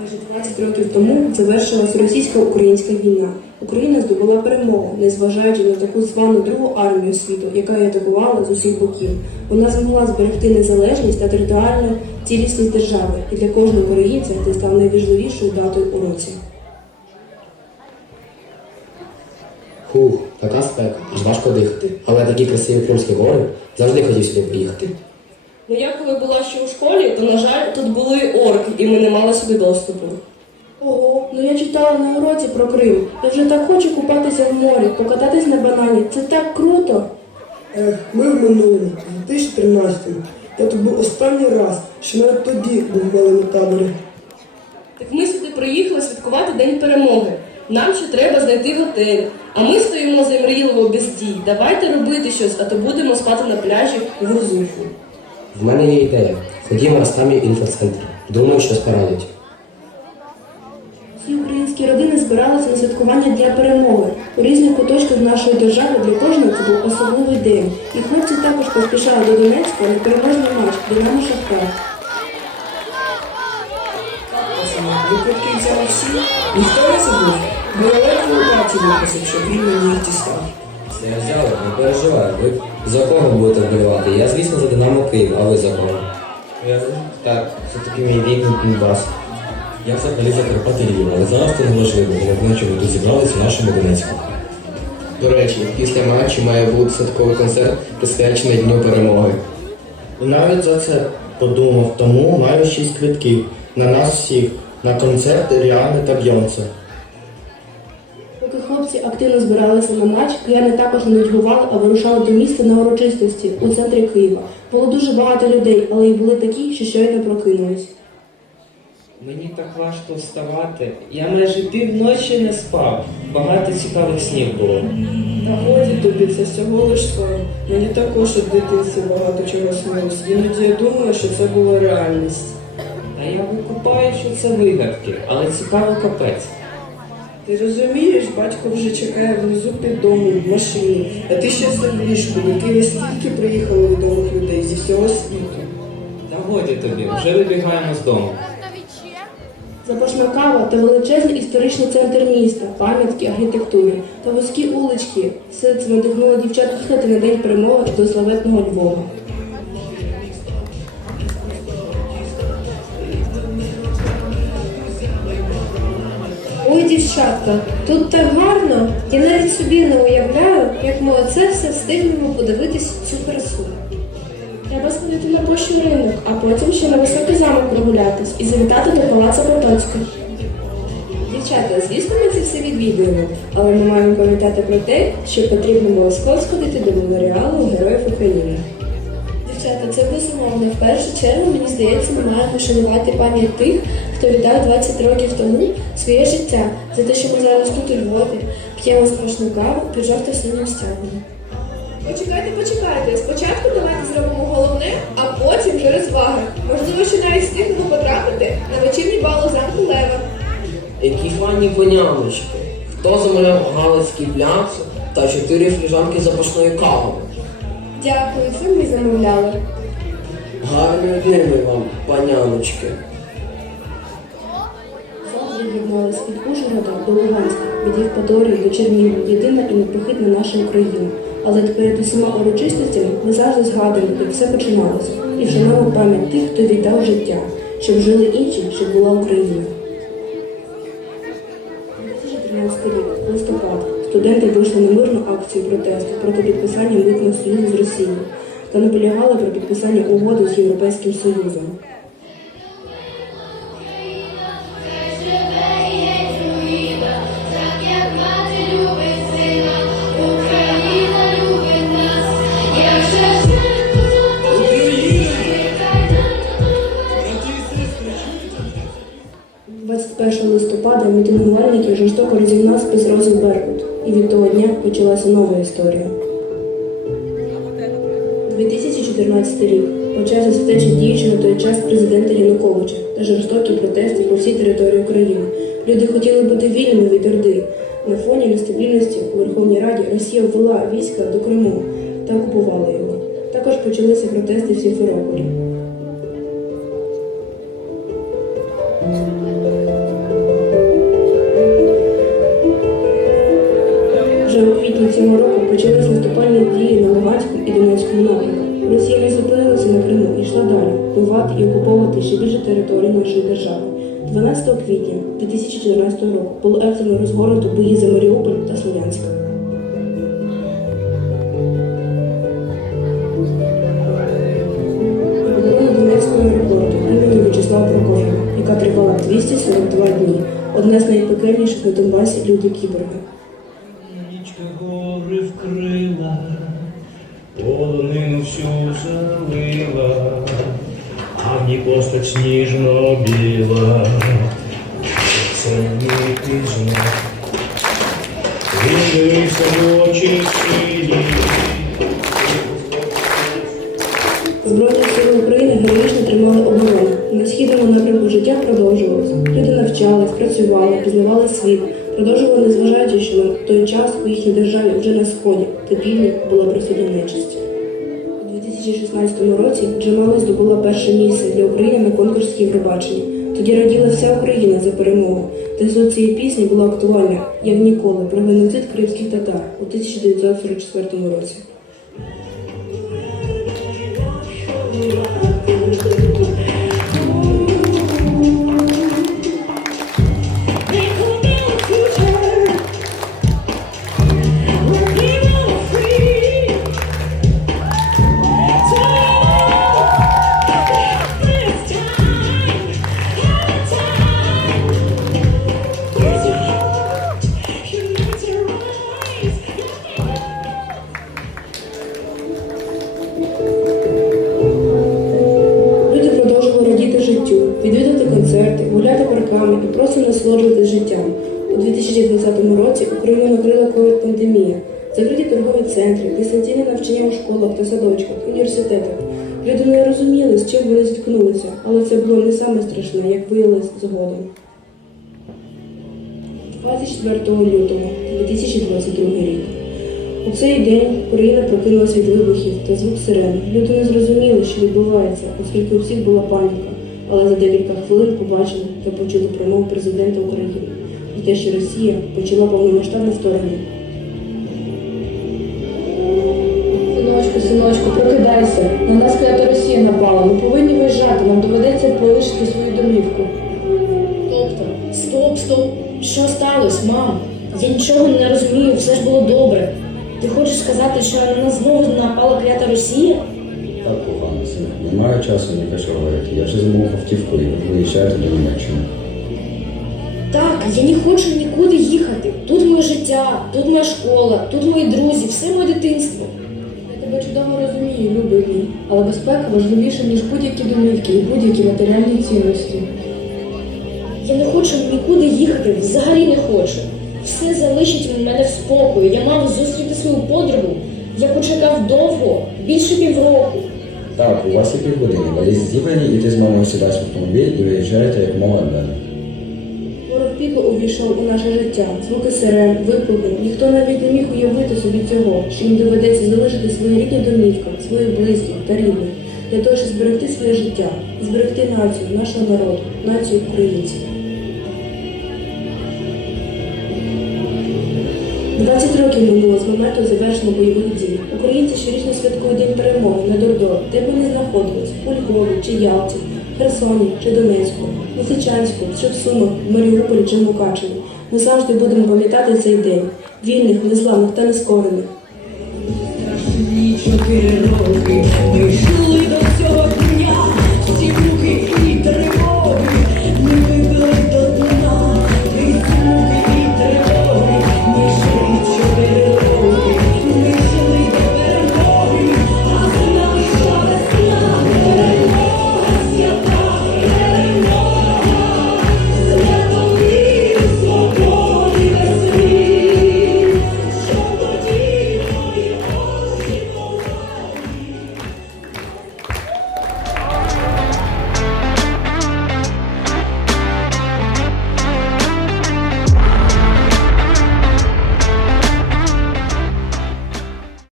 Майже 20 років тому завершилась російсько-українська війна. Україна здобула перемогу, незважаючи на таку звану другу армію світу, яка її атакувала з усіх боків. Вона змогла зберегти незалежність та територіальну цілісність держави, і для кожного українця це став найважливішою датою у році. Хух, така спека, аж важко дихати. Але такі красиві Кримські гори завжди хотів сюди приїхати. Ну я коли була ще у школі, то на жаль тут були орки, і ми не мали сюди доступу. Ого, ну я читала на уроці про Крим. Я вже так хочу купатися в морі, покататись на банані. Це так круто. Ех, ми в минулому, в 2013-му. Я тут був останній раз, що навіть тоді був в малому таборі. Так ми сюди приїхали святкувати День перемоги. Нам ще треба знайти готель. А ми стоїмо за мрійливо без дій. Давайте робити щось, а то будемо спати на пляжі в Гурзуфу. В мене є ідея. Ходімо на самі інфоцентр. Думаю, щось порадять. Всі українські родини збиралися на святкування Дня перемоги. У різних куточках нашої держави для кожного це був особливий день. І хлопці також поспішали до Донецька на переможний матч Динамо Шахтар. Пацани, ви квитки взяли всі? Ніхто не забув? Я ледве у щоб він мені їх дістав. Я взяли, не переживай. Ви за кого будете вболівати? Я, звісно, за Динамо Київ, а ви за кого? Я так, це такий мій рідний Донбас. Я взагалі за Карпати Львів, але зараз це не важливо, головне, що ви тут зібралися в нашому Донецьку. До речі, після матчу має бути святковий концерт, присвячений Дню перемоги. І навіть за це подумав, тому маю шість квитків на нас всіх, на концерт Ріани та Бйонсе. Хлопці активно збиралися на матч, кияни також не нудьгували, а вирушали до місця на урочистості у центрі Києва. Було дуже багато людей, але й були такі, що щойно прокинулись. Мені так важко вставати. Я майже півночі не спав. Багато цікавих снів було. Та годі тобі це всього лиш сон. Мені також у дитинстві багато чого снилось. Іноді я думаю, що це була реальність. А я викупаю, що це вигадки, але цікаво капець. Ти розумієш, батько вже чекає внизу під домом в машині, а ти ще в ліжку, в який скільки приїхало відомих людей зі всього світу. Та годі тобі, вже вибігаємо з дому. Запашна кава та величезний історичний центр міста, пам'ятки архітектури та вузькі улички. Все це надихнуло дівчат їхати на день перемоги до славетного Львова. Дівчатка, тут так гарно. Я навіть собі не уявляю, як ми оце все встигнемо подивитись цю красу. Треба сходити на поший ринок, а потім ще на високий замок прогулятись і завітати до палацу Потоцького. Дівчата, звісно, ми це все відвідуємо, але ми маємо пам'ятати про те, що потрібно обов'язково сходити до меморіалу Героїв України. Це безумовно. В першу чергу, мені здається, ми маємо шанувати пам'ять тих, хто віддав 20 років тому своє життя за те, що ми зараз тут у Львові, п'ємо страшну каву під жовто-синім стягом. Почекайте, почекайте. Спочатку давайте зробимо головне, а потім вже розваги. Можливо, ще навіть встигнемо потрапити на вечірній бал у замку Лева. Які файні поняночки. Хто замовляв галицький пляц та чотири фліжанки запашної кави? Дякую, це ми замовляли. Гарної днини вам, паняночки. Завжди відмовилась від Ужгорода до Луганська, від Євпаторії до Чернігова, єдина і непохитна наша Україна. Але перед усіма урочистостями ми завжди згадуємо, як все починалося, і вшануємо пам'ять тих, хто віддав життя, щоб жили інші, щоб була Україна. 2013 рік, листопад, студенти вийшли на мирну акцію протесту проти підписання митного союзу з Росією та наполягали про підписання угоди з Європейським Союзом. Україна! 21 листопада мітингувальники жорстоко розігнав спецрозділ Беркут, і від того дня почалася нова історія. 2014 рік почався втеча діючого на той час президента Януковича та жорстокі протести по всій території України. Люди хотіли бути вільними від Орди. На фоні нестабільності у Верховній Раді Росія ввела війська до Криму та окупувала його. Також почалися протести в Сімферополі. Вбивати і окуповувати ще більше територій нашої держави. 12 квітня 2014 року було екстрено розгорнуто бої за Маріуполь та Слов'янськ. Прокофєва, яка тривала 242 дні. Одна з найпекельніших на Донбасі люди кіборги. Нічка гори вкрила, полонину всю залила, а в ній постать сніжно біла. Це мій пізно. Він в очі сині. Збройні сили України героїчно тримали оборону. На східному напрямку життя продовжувалося. Люди навчались, працювали, пізнавали світ, продовжували, незважаючи, що на той час у їхній державі вже на сході та була присутня нечисть. У 2016 році Джамала здобула перше місце для України на конкурсі Євробачення. Тоді раділа вся Україна за перемогу. Та суть цієї пісні була актуальна, як ніколи, про геноцид кримських татар у 1944 році. Ковід-пандемія, закриті торгові центри, дистанційне навчання у школах та садочках, університетах. Люди не розуміли, з чим вони зіткнулися, але це було не саме страшне, як виявилось згодом. 24 лютого 2022 рік. У цей день Україна прокинулася від вибухів та звук сирен. Люди не зрозуміли, що відбувається, оскільки у всіх була паніка. Але за декілька хвилин побачили та почули промову президента України про те, що Росія почала повномасштабне вторгнення. Полишити свою домівку. Тобто, стоп, стоп, що сталося, мам? Я нічого не розумію, все ж було добре. Ти хочеш сказати, що на нас знову напала клята Росія? Так, кохана сина, немає часу ні говорити. Я вже замовив автівку і ви виїжджаєте до Німеччини. Так, я не хочу нікуди їхати. Тут моє життя, тут моя школа, тут мої друзі, все моє дитинство. Тебе чудово розумію, любий мій, але безпека важливіша, ніж будь-які домівки і будь-які матеріальні цінності. Я не хочу нікуди їхати, взагалі не хочу. Все залишить мене в спокої. Я мав зустріти свою подругу. Я почекав довго, більше півроку. Так, у вас є півгодини, валізі зібрані, і ти з мамою сідаєш в автомобіль і виїжджаєте як мова далі. Піку увійшов у наше життя, звуки сирен, виклики Ніхто навіть не міг уявити собі цього, що їм доведеться залишити свої рідні домівки, своїх близьких та рідних, для того, щоб зберегти своє життя, зберегти націю, нашого народу, націю українців. 20 років минуло з моменту завершення бойових дій. Українці щорічно святкують День перемоги на Дордо, де б не знаходились у Львові чи Ялті, Херсоні чи Донецьку, Лисичанську, в Маріуполі чи Мукачеві. Ми завжди будемо пам'ятати цей день вільних, незламних та нескорених. Чотири роки